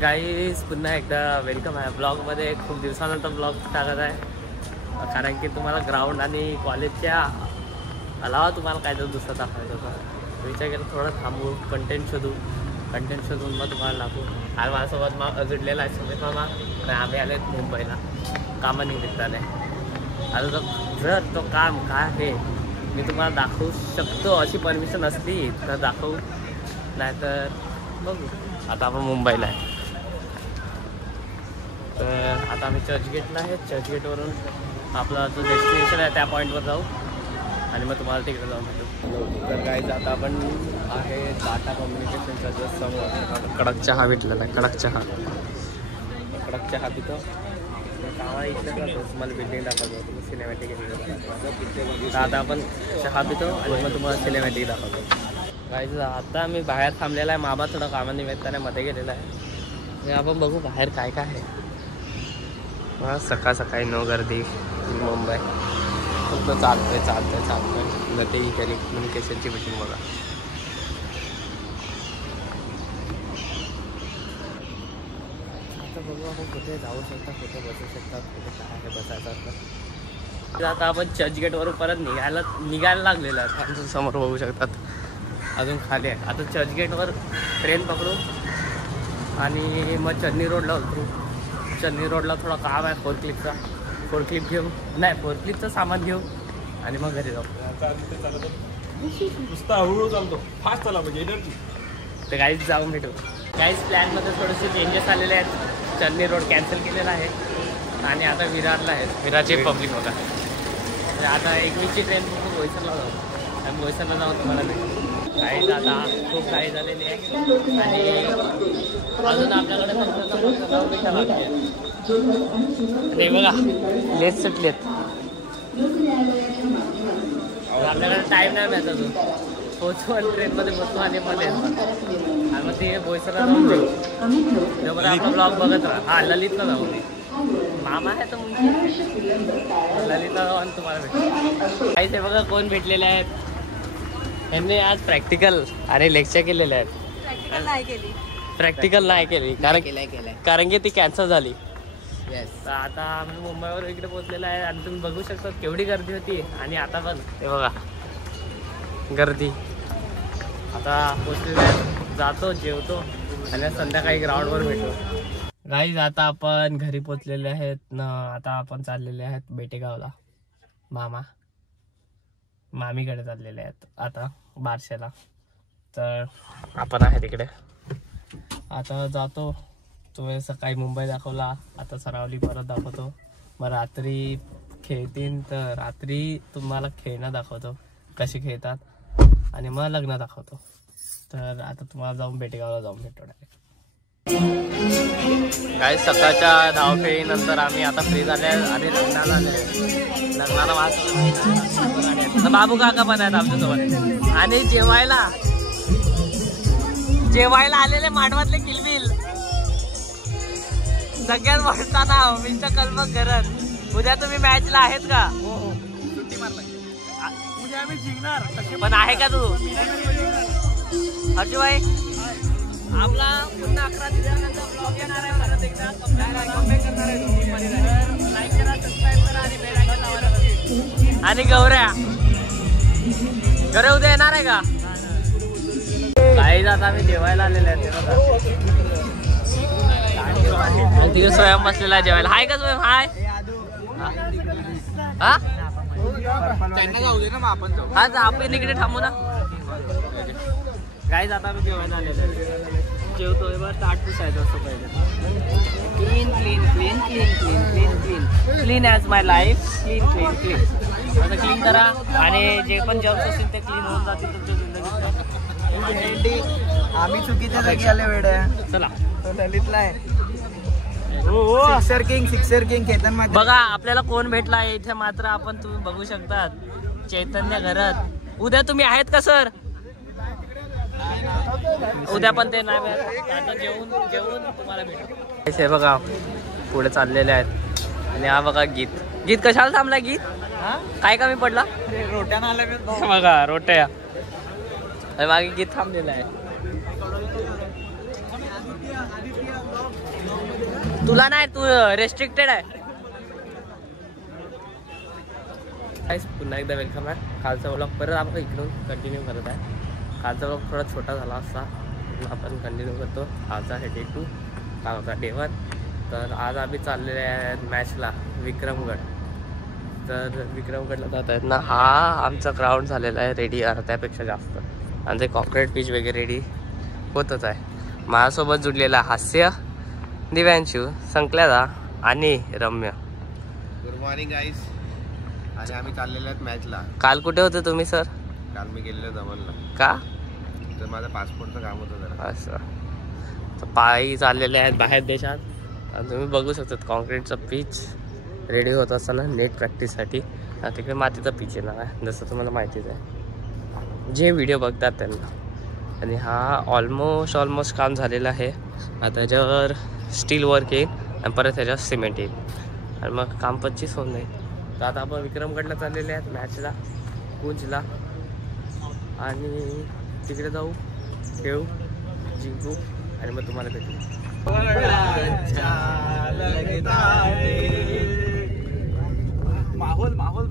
Guys पुन्हा एकदा welcome आहे ब्लॉगमध्ये. खूप दिवसानंतर ब्लॉग टाकत आहे, कारण की तुम्हाला ग्राउंड आणि कॉलेजच्या अलावा तुम्हाला काय तर दुसरं दाखवायचं होतं. विचार केला थोडं थांबू, कंटेंट शोधून मग तुम्हाला दाखवू. आज माझ्यासोबत जुडलेला आहे सुमित मामा आणि आम्ही आले मुंबईला कामानिमित्ताने. आता जर तो काम काय आहे मी तुम्हाला दाखवू शकतो, अशी परमिशन असली तर दाखवू, नाहीतर बघू. आता आपण मुंबईला आहे, तर आता आम्ही चर्चगेटला आहे. चर्चगेटवरून आपला जो डेस्टिनेशन आहे त्या पॉईंटवर जाऊ आणि मग तुम्हाला तिकडे जाऊन भेटू. तर गाईज आता आपण आहे टाटा कम्युनिकेशनचा जो समोर कडक चहा भेटलेला आहे. कडक चहा पितो. कामा इथलं जातो, तुम्हाला बिल्डिंग दाखवतो, तुम्ही सिनेमॅटिक तर आता आपण चहा पितो आणि मग तुम्हाला सिनेमॅटिक दाखवतो. गाईज आता मी बाहेर थांबलेला आहे. मामा थोडं कामानिमित्ताने मध्ये गेलेला आहे. आपण बघू बाहेर काय काय आहे. सकाळी नो गर्दी मुंबई. फक्त चालतोय नते कम्युनिकेशनची मीटिंग बघा. आता बघू आपण कुठे जाऊ शकता, कुठे बसू शकतात, कुठे काय आहे बसायचं. तर आता आपण चर्चगेटवरून परत निघायला लागलेलं आहे. आमच्या समोर बघू शकतात, अजून खाली आहे. आता चर्चगेटवर ट्रेन पकडू आणि मग चन्नी रोडला उतरू. चन्नी रोडला थोडा काम आहे फोरक्लिप घेऊ, नाही फोरक्लिपचं सामान घेऊ आणि मग घरी जाऊ. नुसता हळूहळू चालतो, फास्ट चाला म्हणजे एनर्जी. तर काहीच जाऊन भेटू. काहीच प्लॅनमध्ये थोडेसे चेंजेस आलेले आहेत. चन्नी रोड कॅन्सल केलेला आहे आणि आता विरारला आहे. विरारची पब्लिक बघा. आता 21ची ट्रेन फक्त बोईसरला जाऊ आणि बोईसरला जाऊन तुम्हाला भेटू. काही आता खूप काही झालेली आहे आणि अजून आपल्याकडे फक्त 9 मिनिटं बाकी आहे. आणि बघा लेट सुटलेत. आपल्याकडे टाईम नाही मिळत अजून. पोचू आणि ट्रेनमध्ये बसतो आणि मध्ये आणि मग ते बोईसरला जाऊन देऊ. तेव्हा आपला ब्लॉग बघत राहा. हा ललितला जाऊ. मामा आहे तर ललितला जाऊ आणि तुम्हाला भेटू. काही ते बघा कोण भेटलेले आहेत. यांनी आज प्रॅक्टिकल आणि लेक्चर केलेले आहेत. प्रॅक्टिकल नाही केली कारण की ती कॅन्सल झाली. तर आता आम्ही मुंबईवर इकडे पोहोचलेला आहे आणि तुम्ही बघू शकता केवढी गर्दी होती. आणि आता पण ते बघा गर्दी. आता पोहोचलेला आहे, जातो जेवतो आणि संध्याकाळी ग्राउंडवर भेटू. गाईज आता आपण घरी पोहोचलेले आहेत ना. आता आपण चाललेले आहेत बेटेगावला. मामीकडे चाललेले आहेत आता बारशेला. तर आपण आहे तिकडे. आता जातो. तुम्ही सकाळी मुंबई दाखवला, आता सरावली परत दाखवतो. मग रात्री खेळतीन तर रात्री तुम्हाला खेळणं दाखवतो, कशी खेळतात, आणि मग लग्न दाखवतो. तर आता तुम्हाला जाऊन बेटेगावला जाऊन भेटतो डायरेक्ट. काय सकाळच्या धावखेळीनंतर आम्ही आता फ्री झाले आणि लग्नाला वाचतो. बाबू काका पण आहेत आमच्यासोबत. आणि जेवायला आलेले मांडवातले किलबिल सगळ्यात मोठा नाव मिस्टर कल्पक करत. उद्या तुम्ही मॅचला आहेत का? सुट्टी मारला उद्या आम्ही जिंकणार. पण आहे का तू हर्षूभाई? आपला पुन्हा 11 दिवसानंतर ब्लॉग येणार आहे. परत एकदा कमेंट करणार आहे. लाईक करा, सबस्क्राईब करा आणि बेल आयकॉन लावा. आणि गौऱ्या उद्या येणार आहे का? काही आता आम्ही जेवायला आलेले आहेत. तिथे स्वयं बसलेला आहे जेवायला. हाय का स्वयं? हाय. हा आपण इकडे थांबू ना. काहीच आता आम्ही जेवायला आलेले आहे. जेवतोय बस 8 पीस आहेत असं पाहिजे. क्लीन ॲज माय लाईफ. क्लीन आता क्लीन करा आणि जे पण जॉब्स असतील ते क्लीन होऊन जातील तुमच्या जिंदगीत. आम्ही चुकीच्या जागी आले वेड्या. चला तो ललितला आहे. सिक्सर किंग केतन मात्र. बघा आपल्याला कोण भेटला आहे इथे. मात्र आपण तुम्ही बघू शकतात चैतन्य घरात. उद्या तुम्ही आहेत का सर? उद्या पण ते नाही. आता जेवून तुम्हाला भेटू. हे बघा पुढे चाललेले आहेत. आणि हा बघा गीत कशाला थांबला? गीत काय कमी पडला? रोट्यानं आलं बघा रोट्या. मागे गीत थांबलेला आहे. तुला नाही, तू रेस्ट्रिक्टेड आहे. पुन्हा एकदा वेलकम आहे. कालचा व्लॉग परत आपण इकडून कंटिन्यू करत आहे. कालचा व्लॉग थोडा छोटा झाला असता, आपण कंटिन्यू करतो. आजचा आहे डे 2, काल होता डे 1. तर आज आम्ही चाललेले आहेत मॅचला विक्रमगड. तर विक्रमगडला जात आहेत ना. हा आमचा ग्राउंड झालेला आहे रेडी, अर्ध्यापेक्षा जास्त. आणि ते कॉन्क्रीट पिच वगैरे रेडी होतच आहे. माझ्यासोबत जुडलेला हास्य, दिव्यांशू, संकल्यादा आणि रम्य. Good morning guys. आणि आम्ही चाललेलो आहेत मॅचला. काल कुठे होते तुम्ही सर? काल मी गेलेलो दमनला. का? तर माझं पासपोर्टचं काम होतं जरा. असं. तर पायी चाललेले आहेत बाहेर देशात. आणि तुम्ही बघू शकतात कॉन्क्रीटचं पिच रेडी होत असताना नेट प्रॅक्टिससाठी. तिकडे मातीचं पिच येणार आहे, जसं तुम्हाला माहितीच आहे जे व्हिडिओ बघतात त्यांना. आणि हा ऑलमोस्ट काम झालेलं आहे. आता त्याच्यावर स्टील वर्क येईल आणि परत त्याच्यावर सिमेंट येईल आणि मग काम 25 होऊन जाईल. तर आता आपण विक्रमगडला चाललेले आहेत मॅचला, कुंजला. आणि तिकडे जाऊ, खेळू, जिंकू आणि मग तुम्हाला भेटू.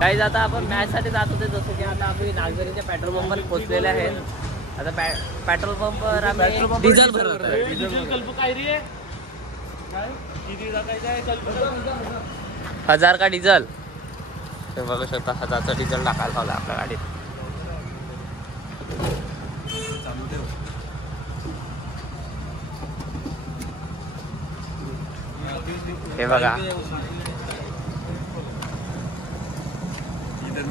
काही आता आपण मॅचसाठी जात होते. जसं की आता आम्ही नागझरीच्या पेट्रोल पंपवर पोहोचलेले आहेत. आता पेट्रोल पंपवर आम्ही डिझेल भरत आहे. 1000 का डिझेल. ते बघू शकता 1000चा डिझेल टाकायला लावला आपल्या गाडीत. हे बघा,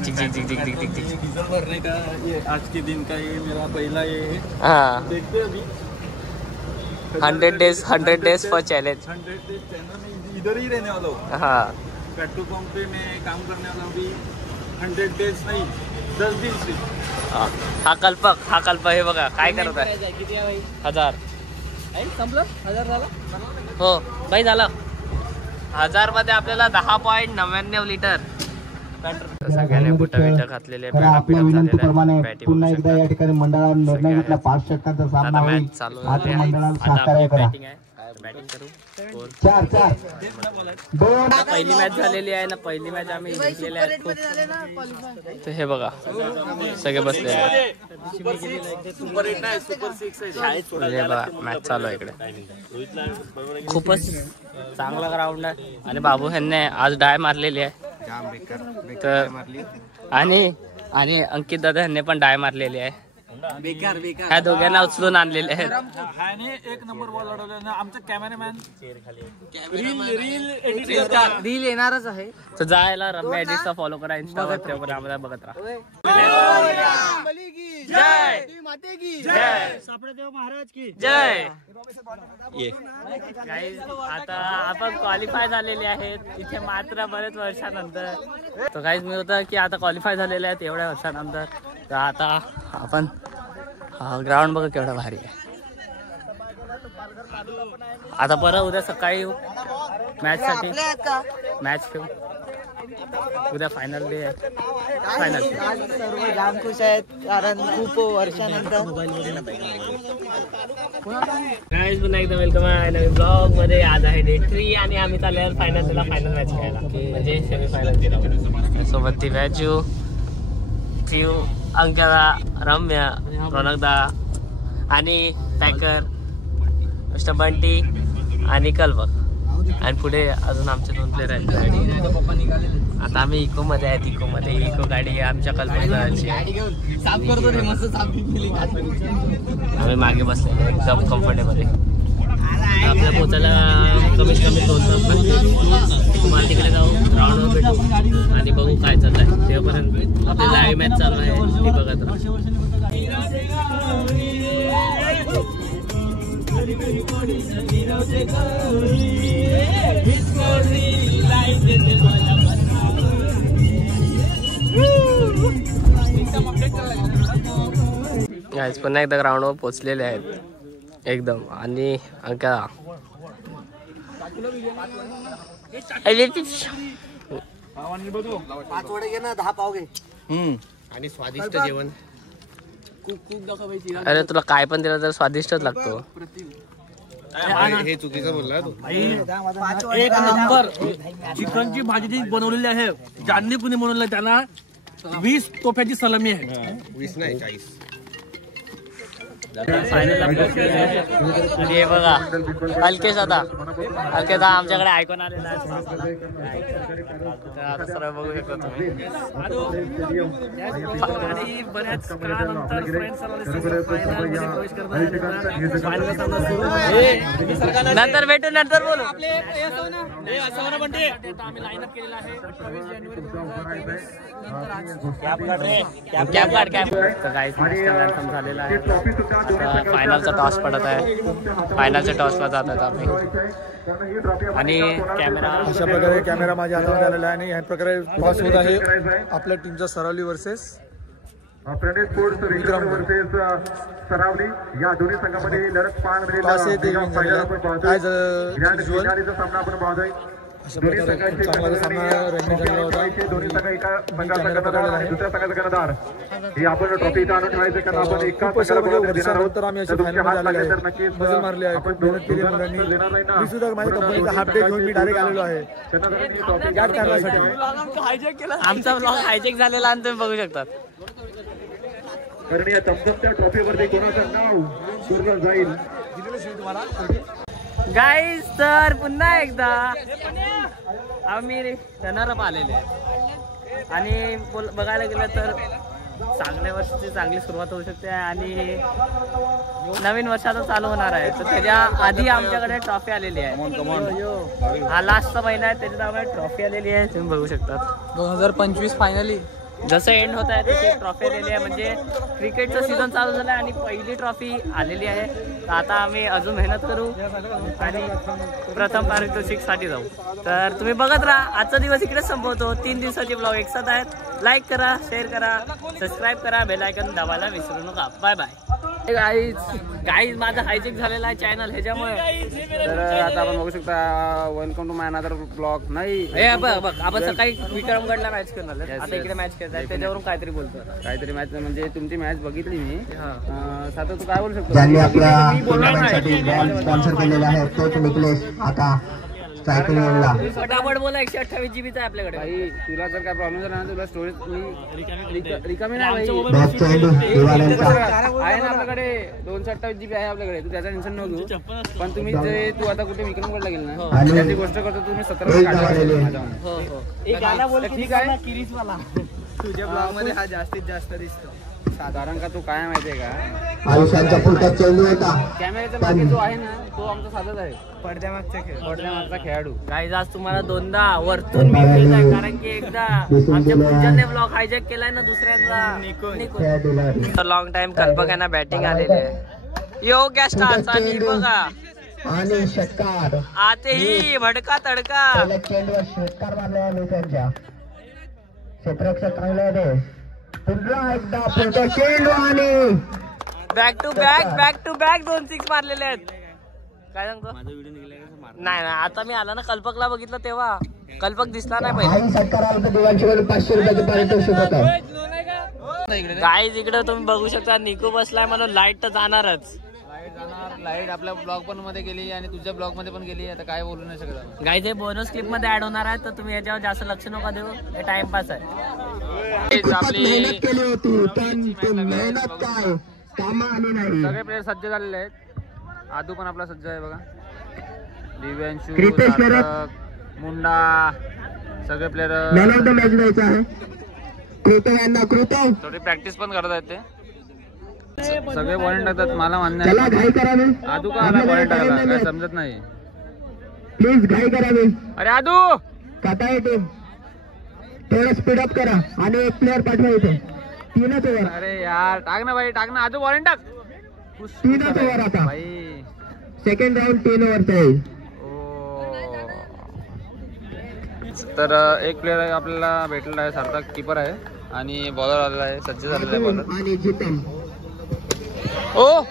डीजल भरने का ये आज के दिन का ये मेरा पहला ये है. हाँ, देखते हैं अभी 100 days for challenge. 100 days channel में इधर ही रहने वाला हूँ. हाँ, पेट्रोल पंप पे मैं काम करने वाला हूँ अभी 100 days नहीं 10 दिन से. हा कल्पक हे बघा काय करत आहे. 1000 संपलं 1000 झाला. हो बाई झालं. 1000 मध्ये आपल्याला 10.99 लिटर. सगळ्यांनी बुटा घातलेले. आपल्या विनंतीप्रमाणे पुन्हा एकदा या ठिकाणी मंडळाने निर्णय घेतला 5 षटकांचा सामना होईल. मात्र मंडळाला सहकार्य करा. बॅटिंग करू. 4-4 2. पहिली मॅच झालेली आहे ना. पहिली मॅच आम्ही जिंकलेली आहे खूप. तर हे बघा सगळे बसले आहेत. हे बघा मॅच चालू आहे इकडे. खूपच चांगला ग्राउंड आहे. आणि बाबू ह्यांनी आज डाय मारलेली आहे. जाम बेकार तर मारली. आणि अंकित दादा यांनी पण डाय मारलेली आहे. बेकार ह्या दोघांना उचलून आणलेले आहेत. ह्याने 1 नंबर बॉल अडवला. आमचा कॅमेरामॅन रील येणारच आहे. तर जायला रम्या एडिटचा फॉलो करा इंस्टावर. त्यावर आम्हाला बघत राहा. जय जय सापडेदेव महाराज की जय. आता आपण क्वालिफाय झालेले आहेत इथे मात्र बरेच वर्षानंतर. तर काहीच मी होतं की आता क्वालिफाय झालेले आहेत एवढ्या वर्षानंतर. तर आता आपण ग्राउंड बघा केवढा भारी आहे. आता परत उद्या सकाळी येऊ मॅचसाठी. मॅच खेळू उद्या. फायनल डे आहे. फायनल सर्व जाम खुश आहेत कारण खूप वर्षानंतर. पुन्हा एकदा वेलकम आहे नवीन ब्लॉग मध्ये. आज आहे डे 3 आणि आम्ही चालले फायनल मॅच खेळायला, म्हणजे सेमीफायनल. सोबत ती वॅजू, पियू, अंकिता, रम्या, रोनकदा आणि टँकर, मिस्टर बंटी आणि कल्पक. आणि पुढे अजून आमचे 2 प्लेयर आहेत. आता आम्ही इको मध्ये आहेत. इको गाडी आमच्या कल्पनाची. आम्ही मागे बसलेलो एकदम कम्फर्टेबल. आपल्या पोचायला कमीत कमी 2 तास. तुम्हाला तिकडे जाऊ, ग्राउंडवर भेटू आणि बघू काय चाललंय. तेव्हापर्यंत आपली लाईव्ह मॅच चालू आहे ती बघत राहा. पुन्हा एकदा ग्राउंडवर पोचलेले आहेत एकदम. आणि अंका पाच वडे घे ना 10 पाव घे. आणि स्वादिष्ट जेवण. अरे तुला काय पण दिलं तर स्वादिष्टच लागतो. हे चुकीचं बोलला तू. एक नंबर चिकनची भाजी जी बनवलेली आहे ज्यांनी कुणी बनवलं त्याला 20 तोफ्याची सलामी आहे. 20 नाही 40. फायनल आणि हे बघा हलकेश आता आमच्याकडे ऐकून आलेला आहे. तर आता सर्व बघू शकतो तुम्ही. आणि बऱ्याच काळानंतर नंतर भेटू, नंतर बोलू. आम्ही लाईनअप केलेला आहे. कॅप काढ. तर काही कन्फर्म झालेला आहे. आता फायनलचा टॉस पडत आहे. फायनलच्या टॉसला जात आहेत आम्ही. आणि कॅमेरा अशा प्रकारे कॅमेरा माझ्या हातामध्ये आलेला आहे आणि ह्या प्रकारे टॉस होत आहे आपल्या टीमचा सरावली वर्सेस विक्रम वर्सेस सरावली. या दोन्ही संघामध्ये लढत सामना आपण पाहतोय. अशा प्रकारे खूप चांगला सामना रंगीत झालेला होता. दोन्ही संघ एका संघाचा कर्णधार आणि दुसऱ्या संघाचा कर्णधार हे आपण ट्रॉफी इथं आणून ठेवायचं कारण आपण एका तर आम्ही अशा फायनल मध्ये आलेलो आहे. मजल मारली आहे, खूप मेहनत केली मुलांनी. मी सुद्धा माझ्या कंपनीचा हाफ डे घेऊन मी डायरेक्ट आलेलो आहे या कारणासाठी. आमचा ब्लॉग हायजेक झालेला आणि तुम्ही बघू शकतात. कारण या चमचमत्या ट्रॉफीवरती कोणाचं नाव पूर्ण जाईल. गाईज तर पुन्हा एकदा आम्ही रनरअप आलेले आहे आणि बघायला गेलं तर चांगल्या वर्षाची चांगली सुरुवात होऊ शकते आणि नवीन वर्षाचा चालू होणार आहे. तर त्याच्या आधी आमच्याकडे ट्रॉफी आलेली आहे. हा लास्टचा महिना आहे, त्याच्यात आम्हाला ट्रॉफी आलेली आहे. तुम्ही बघू शकता 2025 फायनली जसं एंड होत आहे तशी ट्रॉफी आलेली आहे. म्हणजे क्रिकेटचं सीझन चालू झालं आणि पहिली ट्रॉफी आलेली आहे. तर आता आम्ही अजून मेहनत करू आणि प्रथम पारितोषिकसाठी जाऊ. तर तुम्ही बघत राहा. आजचा दिवस इकडेच संपवतो. 3 दिवसाचे ब्लॉग एकसाथ आहेत. लाईक करा, शेअर करा, सबस्क्राईब करा, बेल आयकॉन दाबायला विसरू नका. Bye bye. गाईज माझा हायजेक झालेला आहे चॅनल ह्याच्यामुळे. तर आता आपण बघू शकता welcome to my another blog. नाही बघ आपण सकाळी विक्रमगडला मॅच करणार आता इकडे मॅच खेळतात त्याच्यावरून काहीतरी बोलतो. काहीतरी मॅच म्हणजे तुमची मॅच बघितली मी. साता तू काय बोलू शकतो? ज्यांनी आपल्या टुर्नामेंटसाठी बॉल स्पॉन्सर केलेला आहे तोच निकलेश आता सायकलिंगला. फटाफट बोला. 128 GB आहे आपल्याकडे. भाई तुला जर काय प्रॉब्लेम झाला ना तुला स्टोरेज रिकामी नाही भाई आहे ना आपल्याकडे 228 GB आहे आपल्याकडे. तू त्याचा टेन्शन नको घेऊ. पण तुम्ही जे तू आता कुठे विक्रमगडला गेल ना त्याची गोष्ट करतो तुम्ही 17 ठीक आहे. तुझ्या ब्लॉग मध्ये हा जास्तीत जास्त दिसतो. साधारण का तू काय माहितीये का आयुष्याचा पुढचा चेंडू होता. कॅमेऱ्याच्या मागे जो आहे ना तो आमचा साधाच आहे. पडद्यामागचा खेळाडू. गाईज आज तुम्हाला 2दा वरतून मी मिळतोय कारण की एकदा आमच्या पुढच्याने ब्लॉग हायजॅक केलाय ना दुसऱ्यांदा. लॉंग टाइम कल्पक यांना बॅटिंग आलेली आहे. यो क्या स्टार्टचा आणि बघा आणि षटकार आते ही भडका तडका. चेंडूवर षटकार मारला लोकांच्या क्षेत्ररक्षक चांगले आहे. पुन्हा एकदा पुढचा चेंडू आणि बॅक टू बॅक 2 6 मारलेले आहेत. काय सांगतो? नाही आता मी आला ना कल्पकला बघितलं तेव्हा कल्पक दिसला नाही पहिले. षटकाराला दिवाणशीकडून 500 रुपयाचं पारितोषिक होतं. गाईज इकडे तुम्ही बघू शकता निको बसलाय म्हणून लाईट तर जाणारच. लाईट आपल्या ब्लॉग पण मध्ये गेली आणि तुझ्या ब्लॉग मध्ये पण गेली. आता काय बोलू नाही शकत. गाईज हे बोनस क्लिप मध्ये ऍड होणार आहे तर तुम्ही याच्यावर जास्त लक्ष नका देऊ. हे टाइमपास आहे. मेहनत केली होती पण मेहनत काय कामा आली नाही. सगळे प्लेयर सज्ज झालेले आहेत. आदू पण आपला सज्ज आहे बघा. दिव्यांशू, मुंडा सगळे प्लेयर मॅच द्यायचा आहे. कृतव यांना कृतव थोडी प्रॅक्टिस पण करत आहेत. ते सगळे बॉलिंग टाकतात. मला मान्य चला घाई करावी. आदू का आला बॉलिंग टाकायला काय समजत नाही. प्लीज घाई करावी. अरे आदू काटा येते थोडं स्पीडअप करा आणि एक प्लेअर पाठवा इथे. 3च ओव्हर. अरे यार टाक ना भाई टाक ना. आदू बॉलिंग टाक. 3च ओव्हर आता. भाई सेकंड राऊंड 3 ओव्हरचा येईल. तर एक प्लेअर आपल्याला भेटलेला आहे. सार्थक कीपर आहे आणि बॉलर आलेला आहे. सज्ज झालेला आहे बॉलर आणि जितन ओ